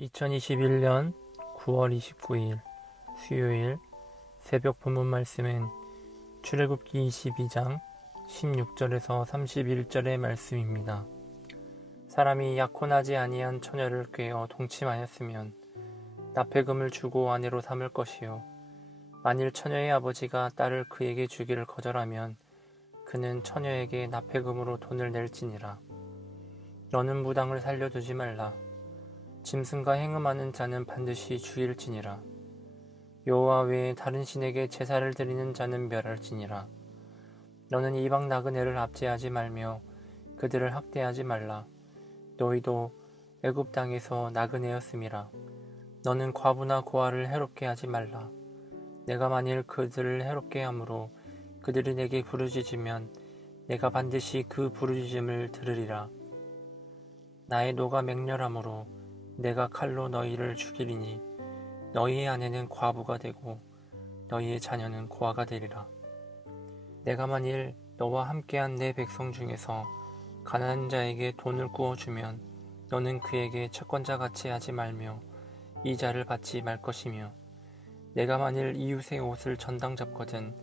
2021년 9월 29일 수요일 새벽 본문 말씀은 출애굽기 22장 16절에서 31절의 말씀입니다. 사람이 약혼하지 아니한 처녀를 꾀어 동침하였으면 납폐금을 주고 아내로 삼을 것이요 만일 처녀의 아버지가 딸을 그에게 주기를 거절하면 그는 처녀에게 납폐금으로 돈을 낼지니라. 너는 무당을 살려두지 말라. 짐승과 행음하는 자는 반드시 죽일지니라. 여호와 외에 다른 신에게 제사를 드리는 자는 멸할지니라. 너는 이방 나그네를 압제하지 말며 그들을 학대하지 말라. 너희도 애굽 땅에서 나그네였음이라. 너는 과부나 고아를 해롭게 하지 말라. 내가 만일 그들을 해롭게 함으로 그들이 내게 부르짖으면 내가 반드시 그 부르짖음을 들으리라. 나의 노가 맹렬함으로 내가 칼로 너희를 죽이리니 너희의 아내는 과부가 되고 너희의 자녀는 고아가 되리라. 내가 만일 너와 함께한 내 백성 중에서 가난한 자에게 돈을 구워주면 너는 그에게 채권자같이 하지 말며 이자를 받지 말 것이며 내가 만일 이웃의 옷을 전당 잡거든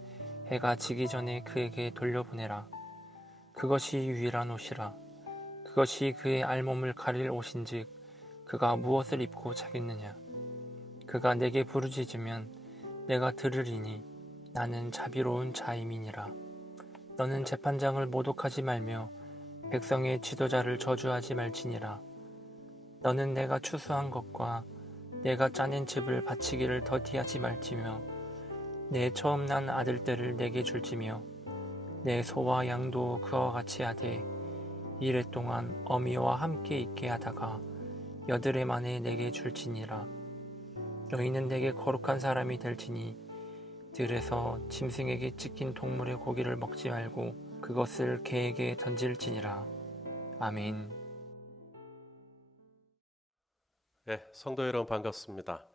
해가 지기 전에 그에게 돌려보내라. 그것이 유일한 옷이라. 그것이 그의 알몸을 가릴 옷인즉 그가 무엇을 입고 자겠느냐. 그가 내게 부르짖으면 내가 들으리니 나는 자비로운 자임이니라. 너는 재판장을 모독하지 말며 백성의 지도자를 저주하지 말지니라. 너는 내가 추수한 것과 내가 짜낸 즙을 바치기를 더디하지 말지며 내 처음 난 아들들을 내게 줄지며 내 소와 양도 그와 같이 하되 이래 동안 어미와 함께 있게 하다가 여드레 만에 내게 줄지니라. 너희는 내게 거룩한 사람이 될지니 들에서 짐승에게 찢긴 동물의 고기를 먹지 말고 그것을 개에게 던질지니라. 아멘. 네, 성도 여러분 반갑습니다.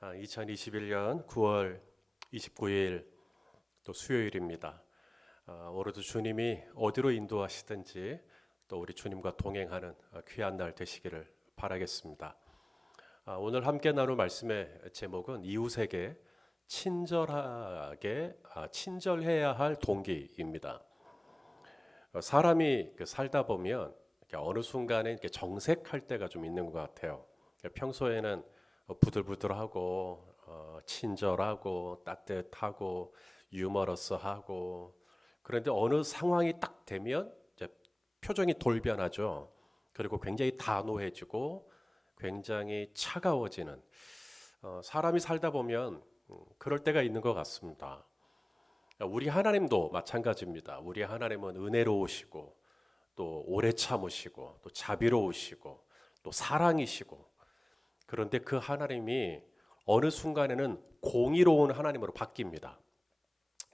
2021년 9월 29일 또 수요일입니다. 오늘도 주님이 어디로 인도하시든지 또 우리 주님과 동행하는 귀한 날 되시기를 바라겠습니다. 오늘 함께 나눌 말씀의 제목은 이웃에게 친절해야 할 동기입니다. 사람이 살다 보면 어느 순간에 정색할 때가 좀 있는 것 같아요. 평소에는 부들부들하고 친절하고 따뜻하고 유머러스하고 그런데 어느 상황이 딱 되면 이제 표정이 돌변하죠. 그리고 굉장히 단호해지고 굉장히 차가워지는 사람이 살다 보면 그럴 때가 있는 것 같습니다. 우리 하나님도 마찬가지입니다. 우리 하나님은 은혜로우시고 또 오래 참으시고 또 자비로우시고 또 사랑이시고 그런데 그 하나님이 어느 순간에는 공의로운 하나님으로 바뀝니다.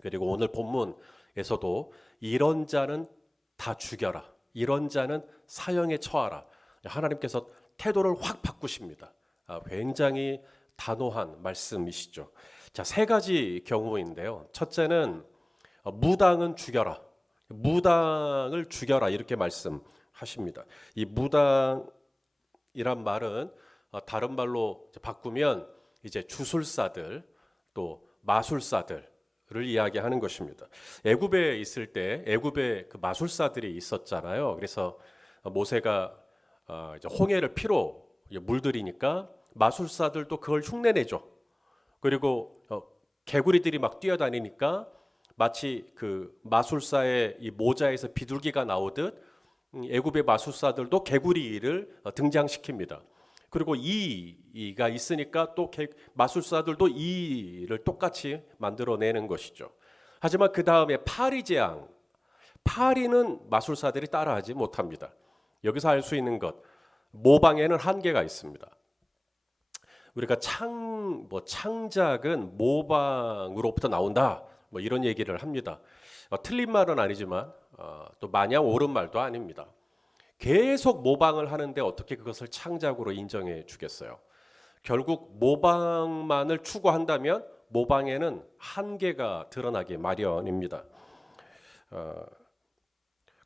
그리고 오늘 본문에서도 이런 자는 다 죽여라. 이런 자는 사형에 처하라. 하나님께서 태도를 확 바꾸십니다. 굉장히 단호한 말씀이시죠. 자, 세 가지 경우인데요. 첫째는 무당은 죽여라. 무당을 죽여라 이렇게 말씀하십니다. 이 무당이란 말은 다른 말로 바꾸면 이제 주술사들 또 마술사들을 이야기하는 것입니다. 애굽에 있을 때 애굽에 그 마술사들이 있었잖아요. 그래서 모세가 이제 홍해를 피로 물들이니까 마술사들도 그걸 흉내내죠. 그리고 개구리들이 막 뛰어다니니까 마치 그 마술사의 이 모자에서 비둘기가 나오듯 애굽의 마술사들도 개구리를 등장시킵니다. 그리고 이가 있으니까 또 마술사들도 이를 똑같이 만들어내는 것이죠. 하지만 그 다음에 파리재앙, 파리는 마술사들이 따라하지 못합니다. 여기서 알 수 있는 것, 모방에는 한계가 있습니다. 우리가 창작은 모방으로부터 나온다. 이런 얘기를 합니다. 틀린 말은 아니지만 또 마냥 옳은 말도 아닙니다. 계속 모방을 하는데 어떻게 그것을 창작으로 인정해 주겠어요? 결국 모방만을 추구한다면 모방에는 한계가 드러나기 마련입니다.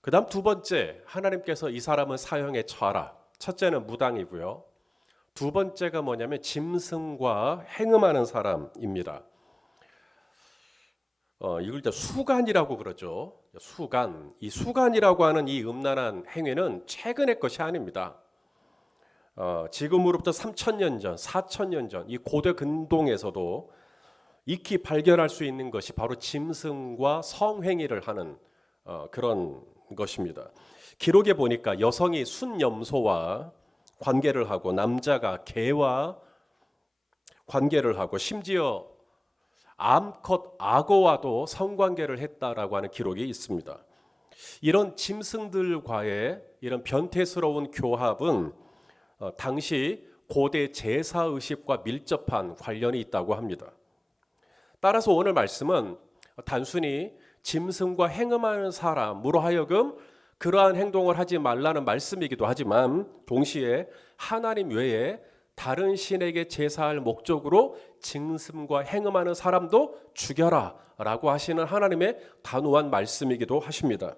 그 다음 두 번째, 하나님께서 이 사람은 사형에 처하라. 첫째는 무당이고요. 두 번째가 뭐냐면 짐승과 행음하는 사람입니다. 이걸 이제 수간이라고 그러죠. 수간. 이 수간이라고 하는 이 음란한 행위는 최근의 것이 아닙니다. 지금으로부터 3,000년 전, 4,000년 전 이 고대 근동에서도 익히 발견할 수 있는 것이 바로 짐승과 성행위를 하는 그런 것입니다. 기록에 보니까 여성이 순염소와 관계를 하고 남자가 개와 관계를 하고 심지어 암컷 악어와도 성관계를 했다라고 하는 기록이 있습니다. 이런 짐승들과의 이런 변태스러운 교합은 당시 고대 제사의식과 밀접한 관련이 있다고 합니다. 따라서 오늘 말씀은 단순히 짐승과 행음하는 사람으로 하여금 그러한 행동을 하지 말라는 말씀이기도 하지만 동시에 하나님 외에 다른 신에게 제사할 목적으로 짐승과 행음하는 사람도 죽여라 라고 하시는 하나님의 단호한 말씀이기도 하십니다.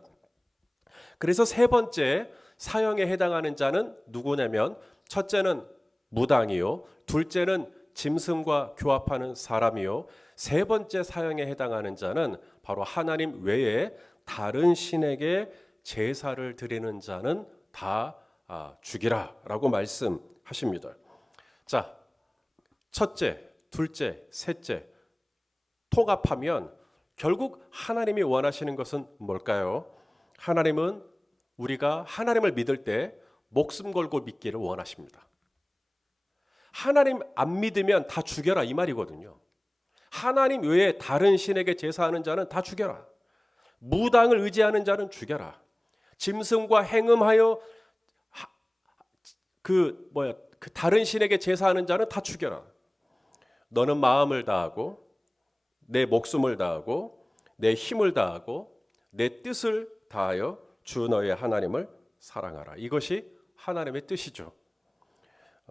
그래서 세 번째 사형에 해당하는 자는 누구냐면 첫째는 무당이요, 둘째는 짐승과 교합하는 사람이요, 세 번째 사형에 해당하는 자는 바로 하나님 외에 다른 신에게 제사를 드리는 자는 다 죽이라 라고 말씀하십니다. 자, 첫째, 둘째, 셋째 통합하면 결국 하나님이 원하시는 것은 뭘까요? 하나님은 우리가 하나님을 믿을 때 목숨 걸고 믿기를 원하십니다. 하나님 안 믿으면 다 죽여라 이 말이거든요. 하나님 외에 다른 신에게 제사하는 자는 다 죽여라. 무당을 의지하는 자는 죽여라. 짐승과 행음하여 그 다른 신에게 제사하는 자는 다 죽여라. 너는 마음을 다하고 내 목숨을 다하고 내 힘을 다하고 내 뜻을 다하여 주 너의 하나님을 사랑하라. 이것이 하나님의 뜻이죠.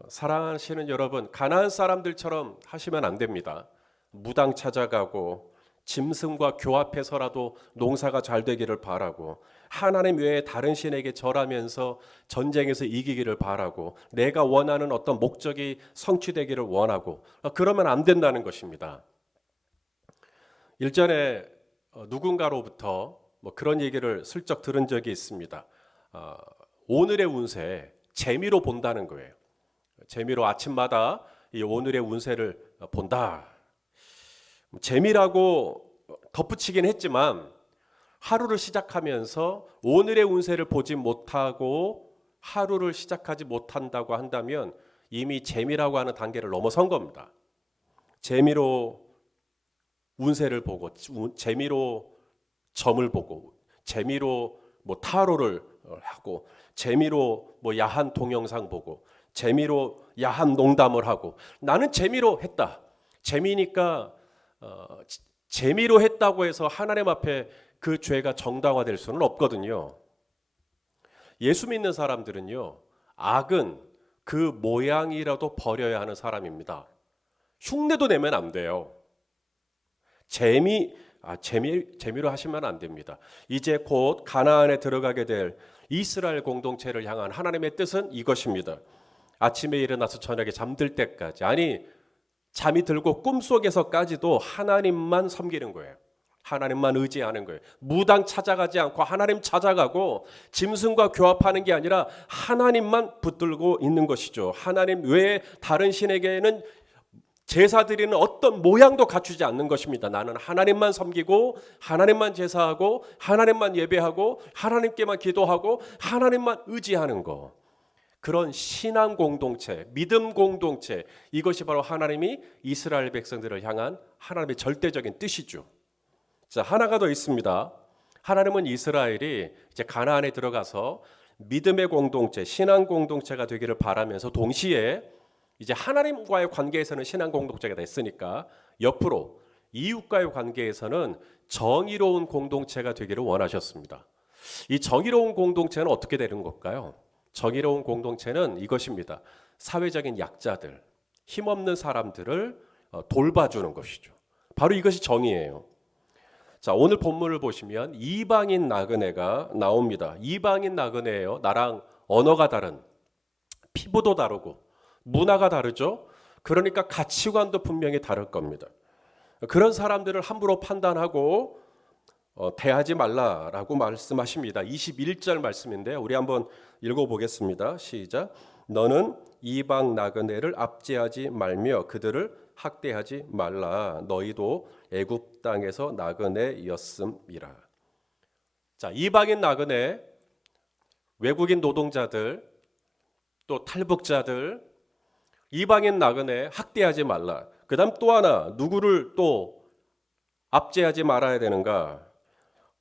사랑하시는 여러분, 가나안 사람들처럼 하시면 안 됩니다. 무당 찾아가고 짐승과 교합해서라도 농사가 잘 되기를 바라고 하나님 외에 다른 신에게 절하면서 전쟁에서 이기기를 바라고 내가 원하는 어떤 목적이 성취되기를 원하고 그러면 안 된다는 것입니다. 일전에 누군가로부터 그런 얘기를 슬쩍 들은 적이 있습니다. 오늘의 운세 재미로 본다는 거예요. 재미로 아침마다 이 오늘의 운세를 본다. 재미라고 덧붙이긴 했지만 하루를 시작하면서 오늘의 운세를 보지 못하고 하루를 시작하지 못한다고 한다면 이미 재미라고 하는 단계를 넘어선 겁니다. 재미로 운세를 보고 재미로 점을 보고 재미로 타로를 하고 재미로 야한 동영상 보고 재미로 야한 농담을 하고 나는 재미로 했다. 재미니까 재미로 했다고 해서 하나님 앞에 그 죄가 정당화될 수는 없거든요. 예수 믿는 사람들은요, 악은 그 모양이라도 버려야 하는 사람입니다. 흉내도 내면 안 돼요. 재미로 하시면 안 됩니다. 이제 곧 가나안에 들어가게 될 이스라엘 공동체를 향한 하나님의 뜻은 이것입니다. 아침에 일어나서 저녁에 잠들 때까지, 아니 잠이 들고 꿈속에서까지도 하나님만 섬기는 거예요. 하나님만 의지하는 거예요. 무당 찾아가지 않고 하나님 찾아가고 짐승과 교합하는 게 아니라 하나님만 붙들고 있는 것이죠. 하나님 외에 다른 신에게는 제사 드리는 어떤 모양도 갖추지 않는 것입니다. 나는 하나님만 섬기고 하나님만 제사하고 하나님만 예배하고 하나님께만 기도하고 하나님만 의지하는 거. 그런 신앙 공동체, 믿음 공동체, 이것이 바로 하나님이 이스라엘 백성들을 향한 하나님의 절대적인 뜻이죠. 자, 하나가 더 있습니다. 하나님은 이스라엘이 이제 가나안에 들어가서 믿음의 공동체, 신앙 공동체가 되기를 바라면서 동시에 이제 하나님과의 관계에서는 신앙 공동체가 됐으니까 옆으로 이웃과의 관계에서는 정의로운 공동체가 되기를 원하셨습니다. 이 정의로운 공동체는 어떻게 되는 걸까요? 정의로운 공동체는 이것입니다. 사회적인 약자들, 힘없는 사람들을 돌봐주는 것이죠. 바로 이것이 정의예요. 자, 오늘 본문을 보시면 이방인 나그네가 나옵니다. 이방인 나그네예요. 나랑 언어가 다른, 피부도 다르고 문화가 다르죠. 그러니까 가치관도 분명히 다를 겁니다. 그런 사람들을 함부로 판단하고 대하지 말라라고 말씀하십니다. 21절 말씀인데 우리 한번 읽어보겠습니다. 시작. 너는 이방 나그네를 압제하지 말며 그들을 학대하지 말라. 너희도 애굽 땅에서 나그네였음이라. 자, 이방인 나그네, 외국인 노동자들, 또 탈북자들, 이방인 나그네 학대하지 말라. 그다음 또 하나 누구를 또 압제하지 말아야 되는가?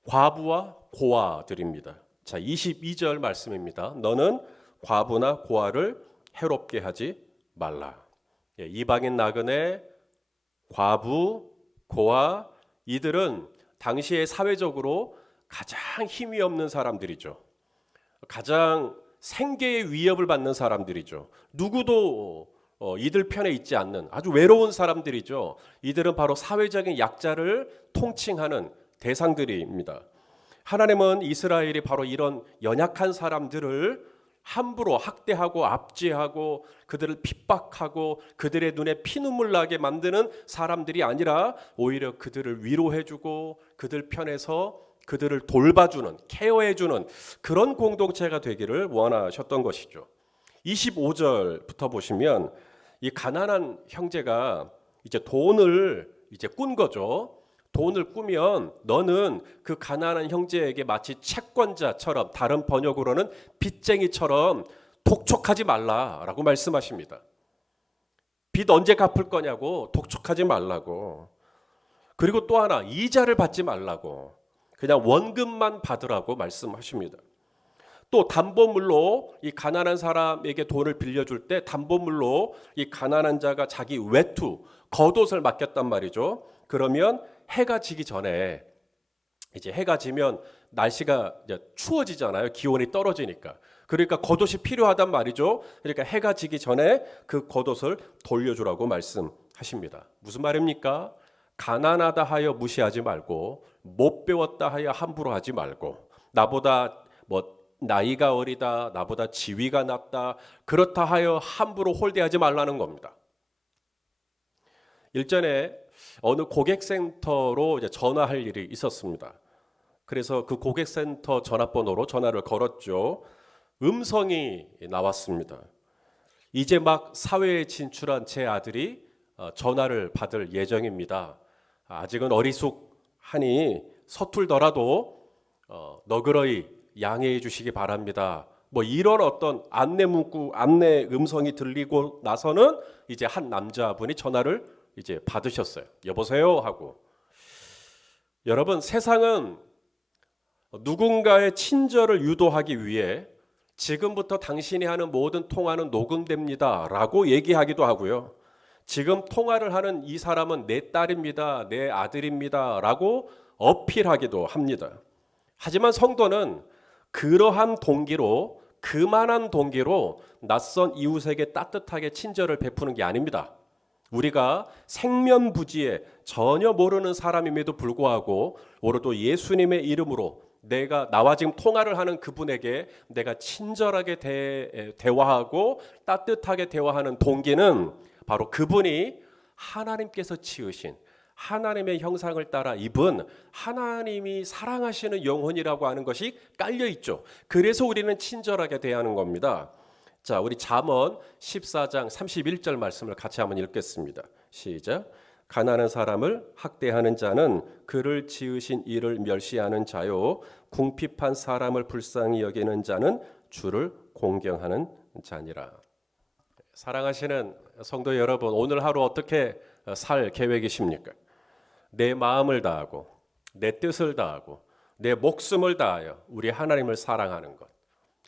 과부와 고아들입니다. 자, 22절 말씀입니다. 너는 과부나 고아를 해롭게 하지 말라. 예, 이방인 나그네, 과부, 고아 이들은 당시에 사회적으로 가장 힘이 없는 사람들이죠. 가장 생계의 위협을 받는 사람들이죠. 누구도 이들 편에 있지 않는 아주 외로운 사람들이죠. 이들은 바로 사회적인 약자를 통칭하는 대상들입니다. 하나님은 이스라엘이 바로 이런 연약한 사람들을 함부로 학대하고 압제하고 그들을 핍박하고 그들의 눈에 피눈물 나게 만드는 사람들이 아니라 오히려 그들을 위로해주고 그들 편에서 그들을 돌봐주는, 케어해주는 그런 공동체가 되기를 원하셨던 것이죠. 25절부터 보시면 이 가난한 형제가 이제 돈을 이제 꾼 거죠. 돈을 꾸면 너는 그 가난한 형제에게 마치 채권자처럼, 다른 번역으로는 빚쟁이처럼 독촉하지 말라라고 말씀하십니다. 빚 언제 갚을 거냐고 독촉하지 말라고. 그리고 또 하나 이자를 받지 말라고. 그냥 원금만 받으라고 말씀하십니다. 또 담보물로 이 가난한 사람에게 돈을 빌려줄 때 담보물로 이 가난한 자가 자기 외투, 겉옷을 맡겼단 말이죠. 그러면 해가 지기 전에 이제 해가 지면 날씨가 이제 추워지잖아요. 기온이 떨어지니까. 그러니까 겉옷이 필요하단 말이죠. 그러니까 해가 지기 전에 그 겉옷을 돌려주라고 말씀하십니다. 무슨 말입니까? 가난하다 하여 무시하지 말고 못 배웠다 하여 함부로 하지 말고 나보다 나이가 어리다, 나보다 지위가 낮다 그렇다 하여 함부로 홀대하지 말라는 겁니다. 일전에 어느 고객센터로 이제 전화할 일이 있었습니다. 그래서 그 고객센터 전화번호로 전화를 걸었죠. 음성이 나왔습니다. 이제 막 사회에 진출한 제 아들이 전화를 받을 예정입니다. 아직은 어리숙하니 서툴더라도 너그러이 양해해 주시기 바랍니다. 이런 어떤 안내 문구, 안내 음성이 들리고 나서는 이제 한 남자분이 전화를 이제 받으셨어요. 여보세요 하고. 여러분, 세상은 누군가의 친절을 유도하기 위해 지금부터 당신이 하는 모든 통화는 녹음됩니다 라고 얘기하기도 하고요. 지금 통화를 하는 이 사람은 내 딸입니다, 내 아들입니다 라고 어필하기도 합니다. 하지만 성도는 그러한 동기로, 그만한 동기로 낯선 이웃에게 따뜻하게 친절을 베푸는 게 아닙니다. 우리가 생면부지에 전혀 모르는 사람임에도 불구하고 오늘도 예수님의 이름으로 나와 지금 통화를 하는 그분에게 내가 친절하게 대화하고 따뜻하게 대화하는 동기는 바로 그분이 하나님께서 지으신 하나님의 형상을 따라 입은 하나님이 사랑하시는 영혼이라고 하는 것이 깔려 있죠. 그래서 우리는 친절하게 대하는 겁니다. 자, 우리 잠언 14장 31절 말씀을 같이 한번 읽겠습니다. 시작. 가난한 사람을 학대하는 자는 그를 지으신 이를 멸시하는 자요, 궁핍한 사람을 불쌍히 여기는 자는 주를 공경하는 자니라. 사랑하시는 성도 여러분, 오늘 하루 어떻게 살 계획이십니까? 내 마음을 다하고 내 뜻을 다하고 내 목숨을 다하여 우리 하나님을 사랑하는 것,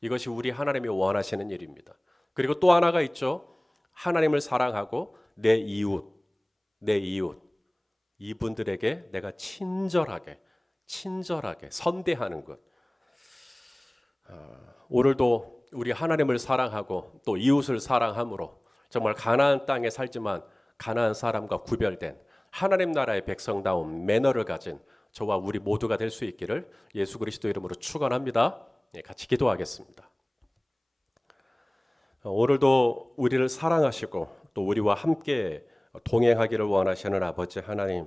이것이 우리 하나님이 원하시는 일입니다. 그리고 또 하나가 있죠. 하나님을 사랑하고 내 이웃 이분들에게 내가 친절하게 선대하는 것. 오늘도 우리 하나님을 사랑하고 또 이웃을 사랑함으로 정말 가나안 땅에 살지만 가나안 사람과 구별된 하나님 나라의 백성다운 매너를 가진 저와 우리 모두가 될 수 있기를 예수 그리스도 이름으로 축원합니다. 같이 기도하겠습니다. 오늘도 우리를 사랑하시고 또 우리와 함께 동행하기를 원하시는 아버지 하나님,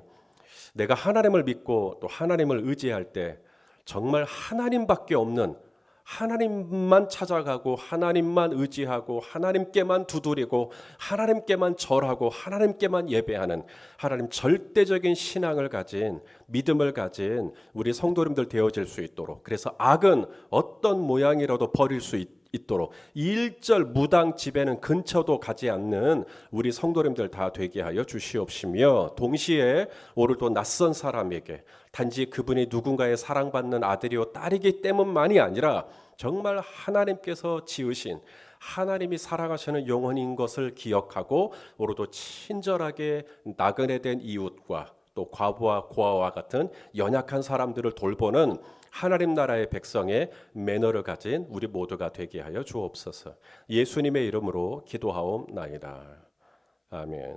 내가 하나님을 믿고 또 하나님을 의지할 때 정말 하나님밖에 없는, 하나님만 찾아가고 하나님만 의지하고 하나님께만 두드리고 하나님께만 절하고 하나님께만 예배하는 하나님 절대적인 신앙을 가진, 믿음을 가진 우리 성도님들 되어질 수 있도록, 그래서 악은 어떤 모양이라도 버릴 수 있도록 일절 무당 집에는 근처도 가지 않는 우리 성도님들 다 되게 하여 주시옵시며, 동시에 오늘도 낯선 사람에게 단지 그분이 누군가의 사랑받는 아들이요 딸이기 때문만이 아니라 정말 하나님께서 지으신, 하나님이 사랑하시는 영혼인 것을 기억하고 오늘도 친절하게 나그네 된 이웃과 또 과부와 고아와 같은 연약한 사람들을 돌보는 하나님 나라의 백성의 매너를 가진 우리 모두가 되게 하여 주옵소서. 예수님의 이름으로 기도하옵나이다. 아멘.